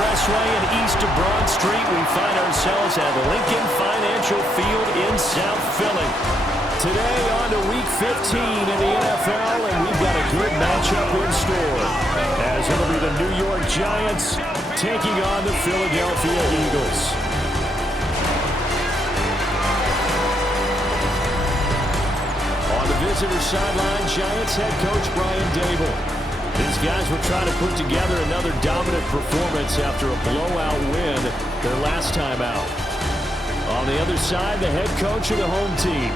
Expressway and east of Broad Street, we find ourselves at Lincoln Financial Field in South Philly. Today on to Week 15 in the NFL, and we've got a good matchup in store, as it'll be the New York Giants taking on the Philadelphia Eagles. On the visitor sideline, Giants head coach Brian Dable. These guys were trying to put together another dominant performance after a blowout win their last time out. On the other side, the head coach of the home team.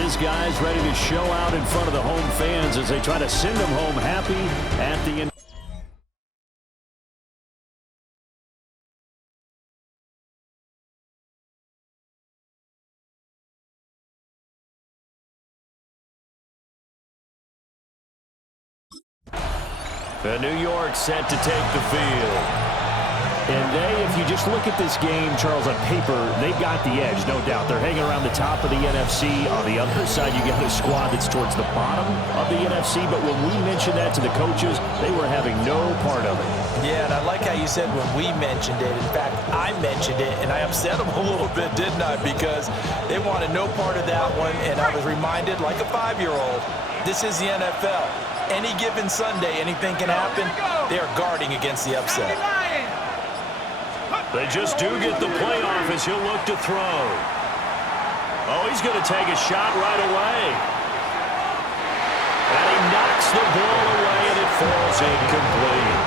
His guys ready to show out in front of the home fans as they try to send them home happy at the end. The New York set to take the field. And if you just look at this game, Charles, on paper, they've got the edge, no doubt. They're hanging around the top of the NFC. On the other side, you got a squad that's towards the bottom of the NFC. But when we mentioned that to the coaches, they were having no part of it. Yeah, and I like how you said when we mentioned it. In fact, I mentioned it, and I upset them a little bit, didn't I? Because they wanted no part of that one, and I was reminded, like a 5-year-old, this is the NFL. Any given Sunday, anything can happen. They are guarding against the upset. They just do get the playoff as he'll look to throw. Oh, he's going to take a shot right away. And he knocks the ball away, and it falls incomplete.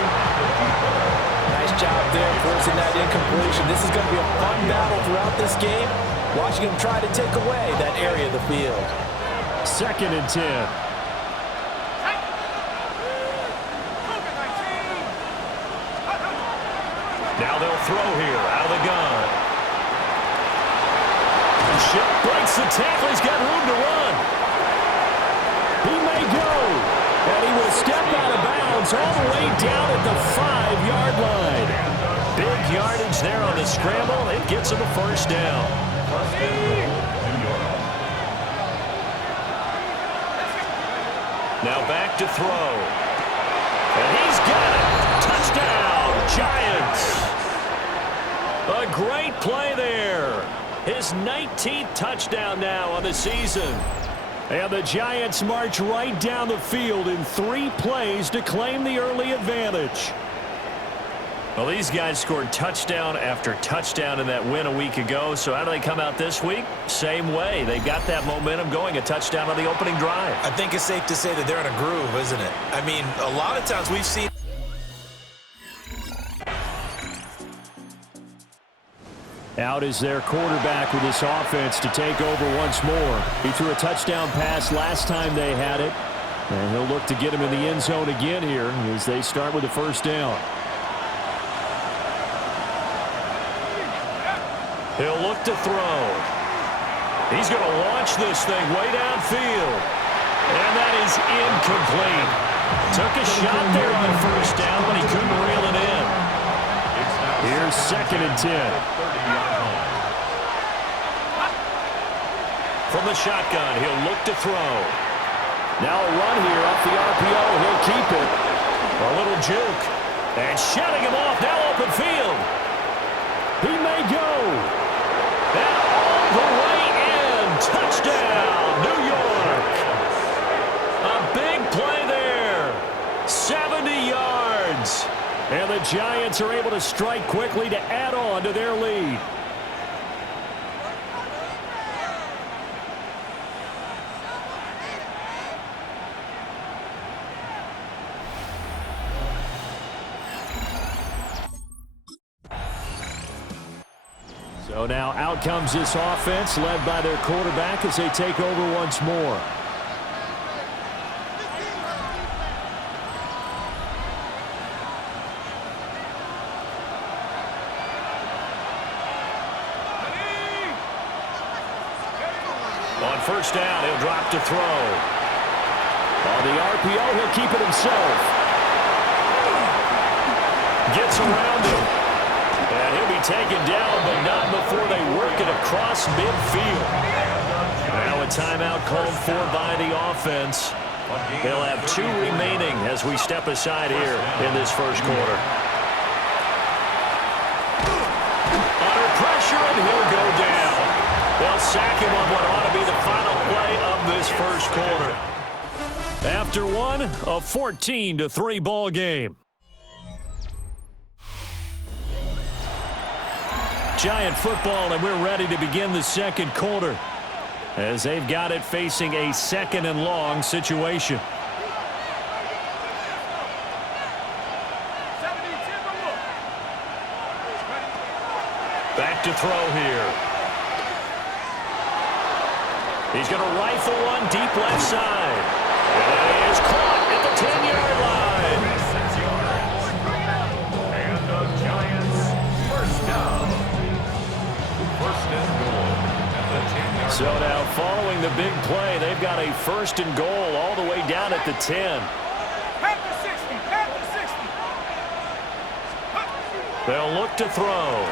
Nice job there forcing that incompletion. This is going to be a fun battle throughout this game. Watching him try to take away that area of the field. 2nd and 10. Now they'll throw here out of the gun. Ship breaks the tackle. He's got room to run. He may go. And he will step out of bounds all the way down at the 5-yard line. Big yardage there on the scramble. It gets him a first down. Now back to throw. And he's got it. Touchdown, Giants. A great play there. His 19th touchdown now on the season. And the Giants march right down the field in 3 plays to claim the early advantage. Well, these guys scored touchdown after touchdown in that win a week ago. So how do they come out this week? Same way. They've got that momentum going, a touchdown on the opening drive. I think it's safe to say that they're in a groove, isn't it? I mean, a lot of times we've seen... Out is their quarterback with this offense to take over once more. He threw a touchdown pass last time they had it. And he'll look to get him in the end zone again here as they start with the first down. He'll look to throw. He's going to launch this thing way downfield. And that is incomplete. Took a shot there on first down, but he couldn't reel it in. Here's 2nd and 10. From the shotgun, he'll look to throw. Now a run here off the RPO. He'll keep it. A little juke. And shutting him off. Now open field. He may go. And all the way in. Touchdown, New York. A big play there. 70 yards. And the Giants are able to strike quickly to add on to their lead. So now out comes this offense led by their quarterback as they take over once more. On first down, he'll drop to throw. On the RPO, he'll keep it himself. Gets around him. And he'll be taken down, but not before they work it across midfield. Now a timeout called for by the offense. They'll have 2 remaining as we step aside here in this first quarter. they'll sack him on what ought to be the final play of this first quarter. After one, a 14-3 ball game. Giant football, and we're ready to begin the second quarter as they've got it facing a second and long situation. Back to throw here. He's going to rifle one deep left side. And it is caught at the 10-yard line. And the Giants first down. First and goal at the 10-yard line. So now following the big play, they've got a first and goal all the way down at the 10. At the 60, at the 60. They'll look to throw.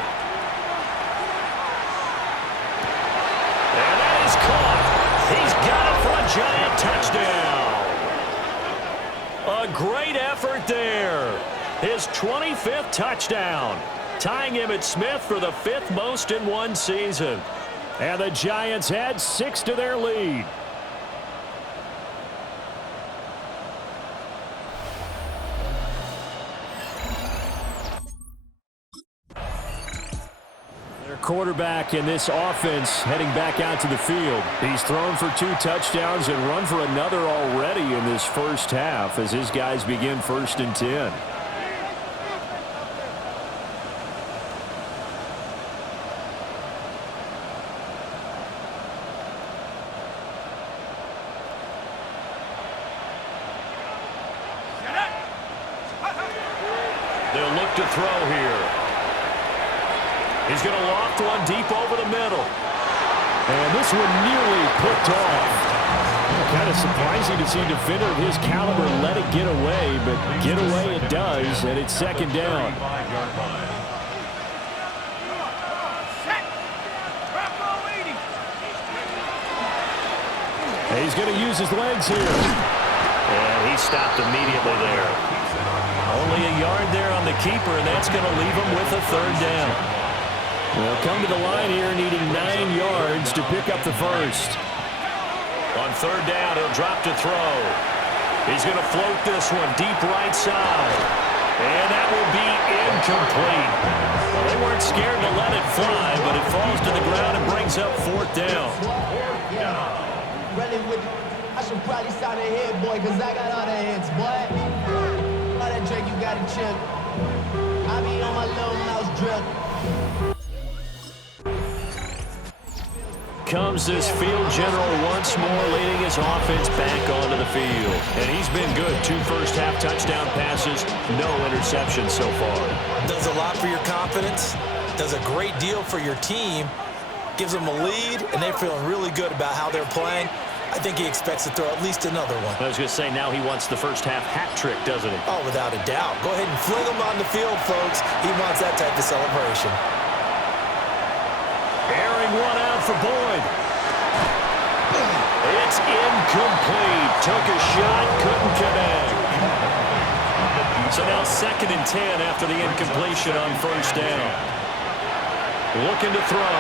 And that is caught. He's got it for a Giant touchdown. A great effort there. His 25th touchdown, tying him at Smith for the 5th most in one season. And the Giants add 6 to their lead. Quarterback in this offense heading back out to the field. He's thrown for 2 touchdowns and run for another already in this first half as his guys begin 1st and 10. They'll look to throw here. He's going to loft one deep over the middle. And this one nearly picked off. Kind of surprising to see a defender of his caliber let it get away, but get away it does, and it's 2nd down. And he's going to use his legs here. And he stopped immediately there. Only a yard there on the keeper, and that's going to leave him with a 3rd down. They'll come to the line here needing 9 yards to pick up the first. On 3rd down, he'll drop to throw. He's going to float this one deep right side. And that will be incomplete. Well, they weren't scared to let it fly, but it falls to the ground and brings up 4th down. I should probably sign a head, boy, because I got all the heads, boy. All that Drake, you got to chill. I be on my little mouse drip. Comes this field general once more, leading his offense back onto the field. And he's been good. 2 first-half touchdown passes, no interceptions so far. Does a lot for your confidence, does a great deal for your team, gives them a lead, and they're feeling really good about how they're playing. I think he expects to throw at least another one. I was going to say, now he wants the first-half hat trick, doesn't he? Oh, without a doubt. Go ahead and fling him on the field, folks. He wants that type of celebration. Airing one out for Boyd. It's incomplete. Took a shot, couldn't connect. So now 2nd and 10 after the incompletion on 1st down. Looking to throw.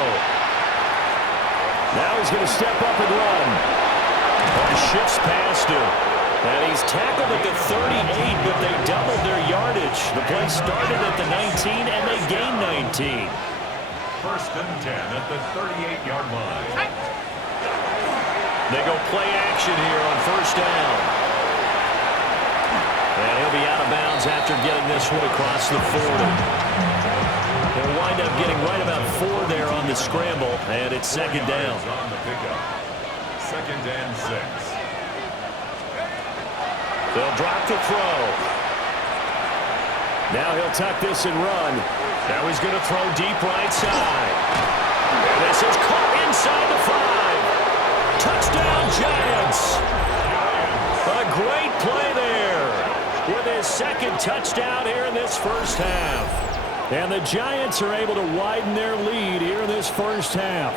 Now he's going to step up and run. And shifts past him. And he's tackled at the 38, but they doubled their yardage. The play started at the 19, and they gained 19. 1st and 10 at the 38-yard line. They go play action here on 1st down. And he'll be out of bounds after getting this one across the 40. They'll wind up getting right about 4 there on the scramble, and it's 2nd down. On the pickup. 2nd and 6. They'll drop to throw. Now he'll tuck this and run. Now he's going to throw deep right side. And this is caught inside the 5. Touchdown, Giants. A great play there with his 2nd touchdown here in this first half. And the Giants are able to widen their lead here in this first half.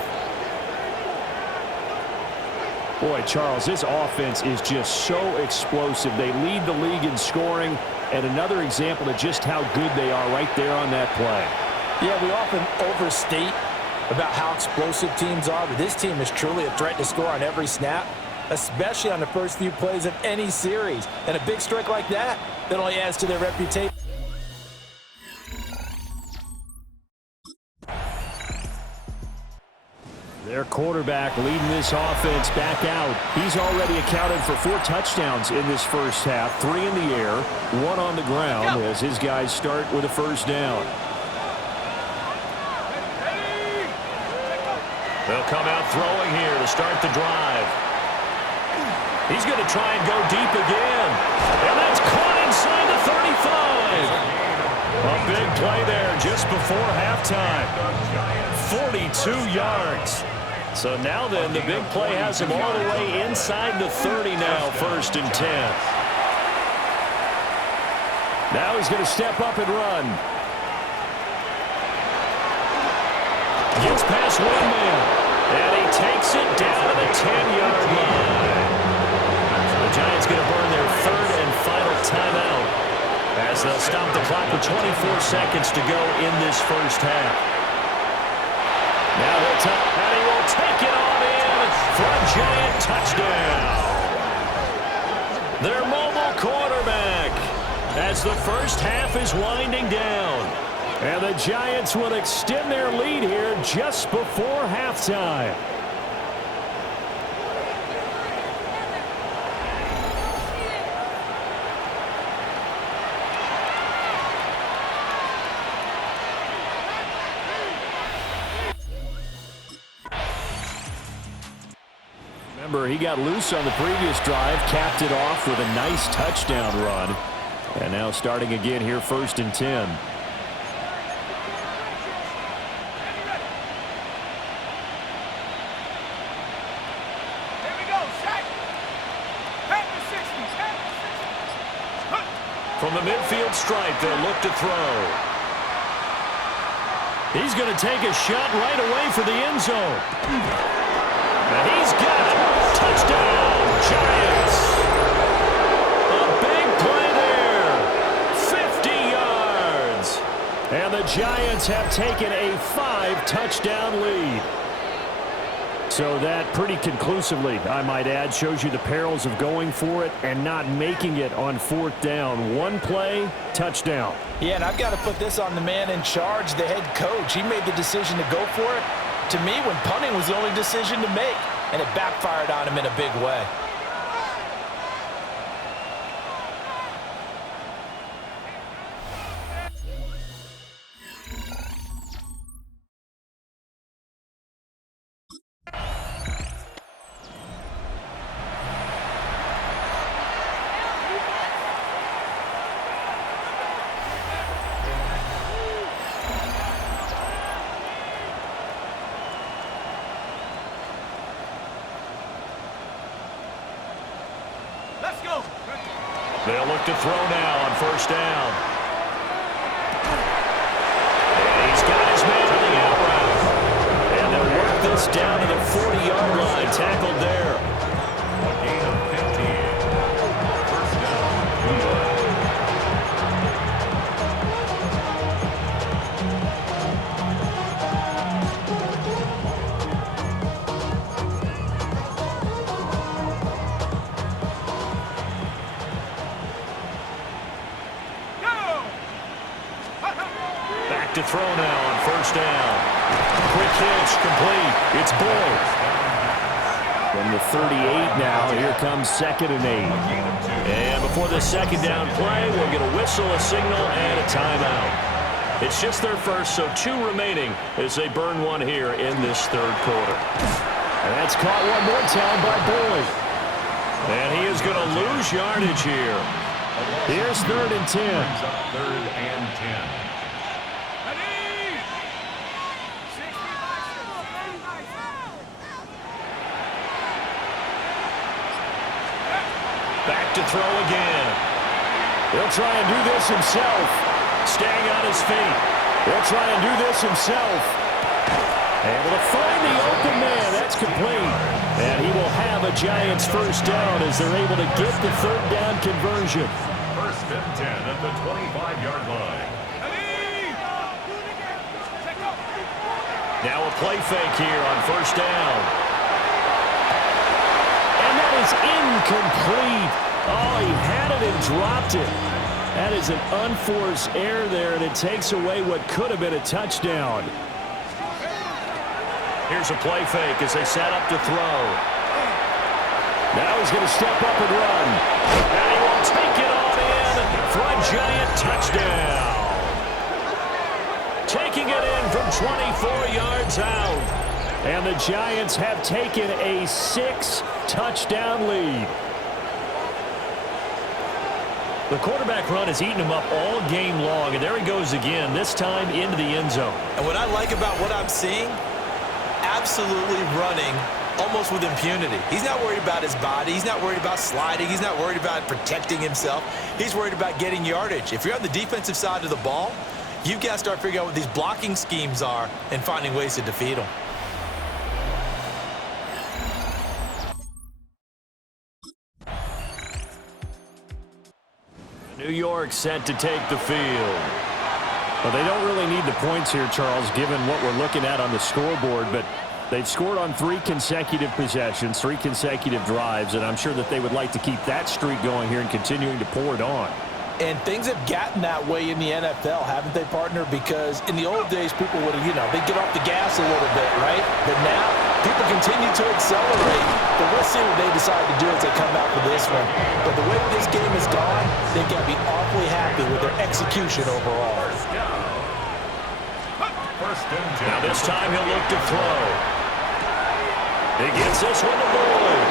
Boy, Charles, this offense is just so explosive. They lead the league in scoring, and another example of just how good they are right there on that play. Yeah, we often overstate about how explosive teams are, but this team is truly a threat to score on every snap, especially on the first few plays of any series. And a big strike like that only adds to their reputation. Their quarterback leading this offense back out. He's already accounted for 4 touchdowns in this first half, 3 in the air, 1 on the ground as his guys start with a first down. They'll come out throwing here to start the drive. He's going to try and go deep again. And that's caught inside the 35. A big play there just before halftime. 42 yards. So now then, the big play has him all the way inside the 30 now, 1st and 10. Now he's going to step up and run. Gets past one man, and he takes it down to the 10-yard line. The Giants going to burn their 3rd and final timeout as they'll stop the clock with 24 seconds to go in this first half. Now he'll top, and he will take it on in for a Giant touchdown. Their mobile quarterback as the first half is winding down. And the Giants will extend their lead here just before halftime. Remember, he got loose on the previous drive, capped it off with a nice touchdown run. And now starting again here, 1st and 10. From the midfield stripe, they'll look to throw. He's going to take a shot right away for the end zone. And he's got it. Touchdown, Giants. A big play there. 50 yards. And the Giants have taken a 5-touchdown lead. So that pretty conclusively, I might add, shows you the perils of going for it and not making it on 4th down. One play, touchdown. Yeah, and I've got to put this on the man in charge, the head coach. He made the decision to go for it. To me, when punting was the only decision to make, and it backfired on him in a big way. They'll look to throw now on 1st down. And he's got his man on the out route. And they'll work this down to the 40-yard line. Tackled there. A gain of 15. 1st down. To throw now on 1st down. Quick hitch, complete. It's Bull. From the 38 now, here comes 2nd and 8. And before the 2nd down play, we'll get a whistle, a signal, and a timeout. It's just their first, so 2 remaining as they burn one here in this 3rd quarter. And that's caught one more time by Boyd. And he is going to lose yardage here. Here's 3rd and 10. 3rd and 10. Back to throw again. He'll try and do this himself. Staying on his feet. He'll try and do this himself. Able to find the open man. That's complete. And he will have a Giants 1st down as they're able to get the 3rd down conversion. 1st and 10 at the 25-yard line. Now a play fake here on first down. And that is incomplete. Oh, he had it and dropped it. That is an unforced error there, and it takes away what could have been a touchdown. Here's a play fake as they set up to throw. Now he's going to step up and run. And he will take it on in for a giant touchdown. Taking it in from 24 yards out. And the Giants have taken a 6-touchdown lead. The quarterback run has eaten him up all game long, and there he goes again, this time into the end zone. And what I like about what I'm seeing, absolutely running almost with impunity. He's not worried about his body. He's not worried about sliding. He's not worried about protecting himself. He's worried about getting yardage. If you're on the defensive side of the ball, you've got to start figuring out what these blocking schemes are and finding ways to defeat them. New York set to take the field. Well, they don't really need the points here, Charles, given what we're looking at on the scoreboard, but they've scored on 3 consecutive possessions, 3 consecutive drives, and I'm sure that they would like to keep that streak going here and continuing to pour it on. And things have gotten that way in the NFL, haven't they, partner? Because in the old days, people would have, they'd get off the gas a little bit, right? But now, people continue to accelerate. But we'll see what they decide to do as they come out for this one. But the way this game has gone, they've got to be awfully happy with their execution overall. Now this time he'll look to throw. He gets this one to Boyd.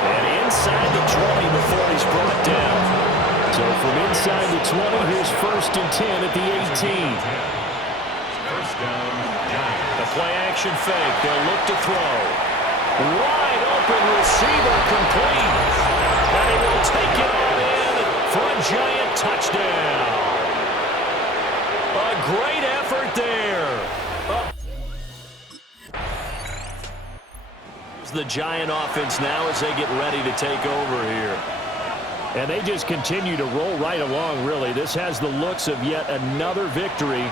And inside the 20 before he's brought down. So from inside the 20, here's 1st and 10 at the 18. The play action fake. They'll look to throw. Wide open receiver complete. And he will take it on in for a giant touchdown. A great effort there. Here's the Giant offense now as they get ready to take over here. And they just continue to roll right along, really. This has the looks of yet another victory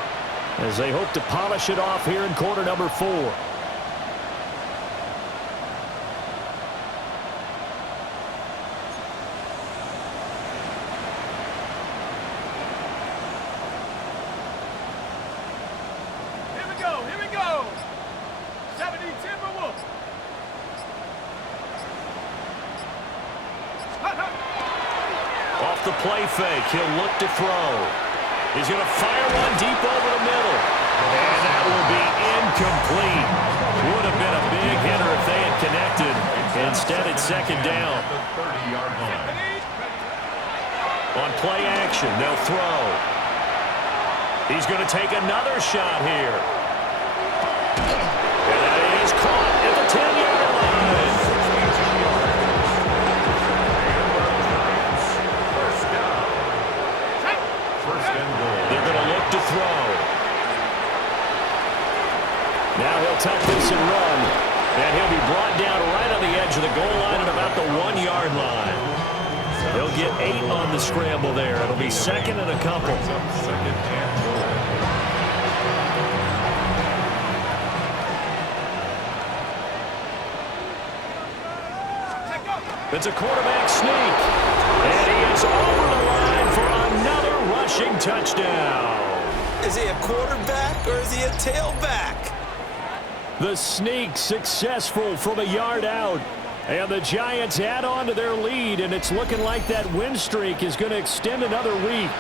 as they hope to polish it off here in quarter number 4. Here we go. 70 Timberwolves. Off the play fake, he'll look to throw. He's going to fire one deep over the middle. And that will be incomplete. Would have been a big hitter if they had connected. Instead, it's 2nd down. On play action, they'll throw. He's going to take another shot here. And that is caught at the 10-yard line. They're going to look to throw. Now he'll tuck this and run. And he'll be brought down right on the edge of the goal line at about the 1-yard line. He'll get 8 on the scramble there. It'll be 2nd and a couple. It's a quarterback sneak. And he is over the line for another rushing touchdown. Is he a quarterback or is he a tailback? The sneak successful from a yard out. And the Giants add on to their lead, and it's looking like that win streak is going to extend another week.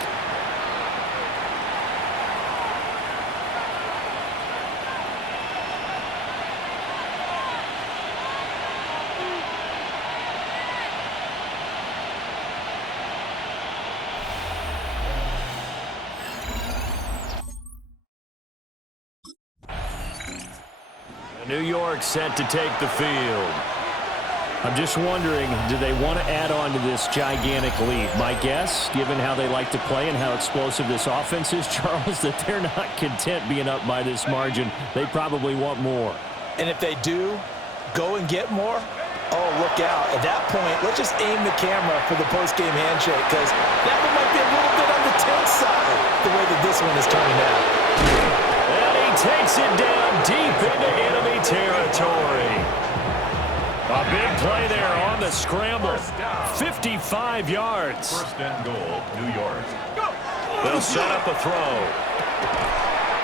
New York set to take the field. I'm just wondering, do they want to add on to this gigantic lead? My guess, given how they like to play and how explosive this offense is, Charles, that they're not content being up by this margin. They probably want more. And if they do go and get more, oh, look out. At that point, let's just aim the camera for the post-game handshake, because that one might be a little bit on the tense side, the way that this one is turning out. And he takes it down deep into enemy territory. A big play there on the scramble. 55 yards. First and goal, New York. They'll set up a throw.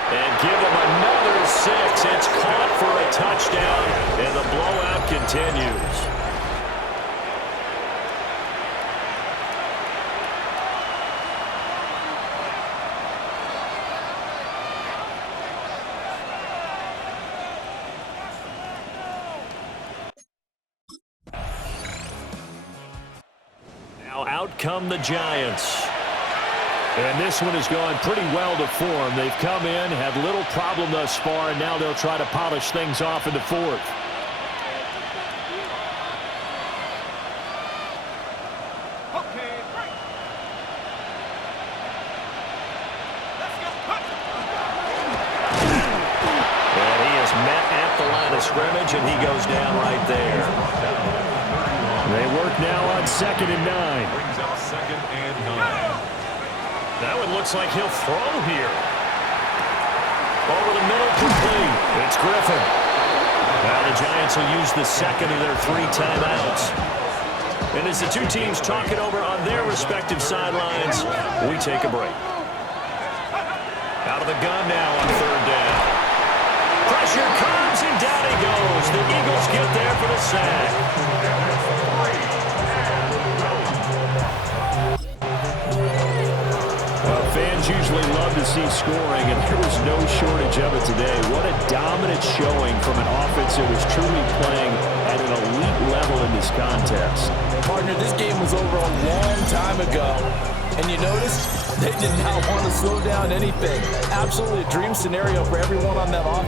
And give them another 6. It's caught for a touchdown, and the blowout continues. Now out come the Giants. And this one has gone pretty well to form. They've come in, had little problem thus far, and now they'll try to polish things off in the fourth. Okay, break. Let's go. And he is met at the line of scrimmage, and he goes down right there. They work now on 2nd and 9. Brings up 2nd and 9. That one looks like he'll throw here. Over the middle, complete. It's Griffin. Now the Giants will use the second of their 3 timeouts. And as the two teams talk it over on their respective sidelines, we take a break. Out of the gun now on 3rd down. Pressure comes, and down he goes. The Eagles get there for the sack. Fans usually love to see scoring, and there was no shortage of it today. What a dominant showing from an offense that was truly playing at an elite level in this contest. Partner, this game was over a long time ago. And you notice they did not want to slow down anything. Absolutely a dream scenario for everyone on that offense.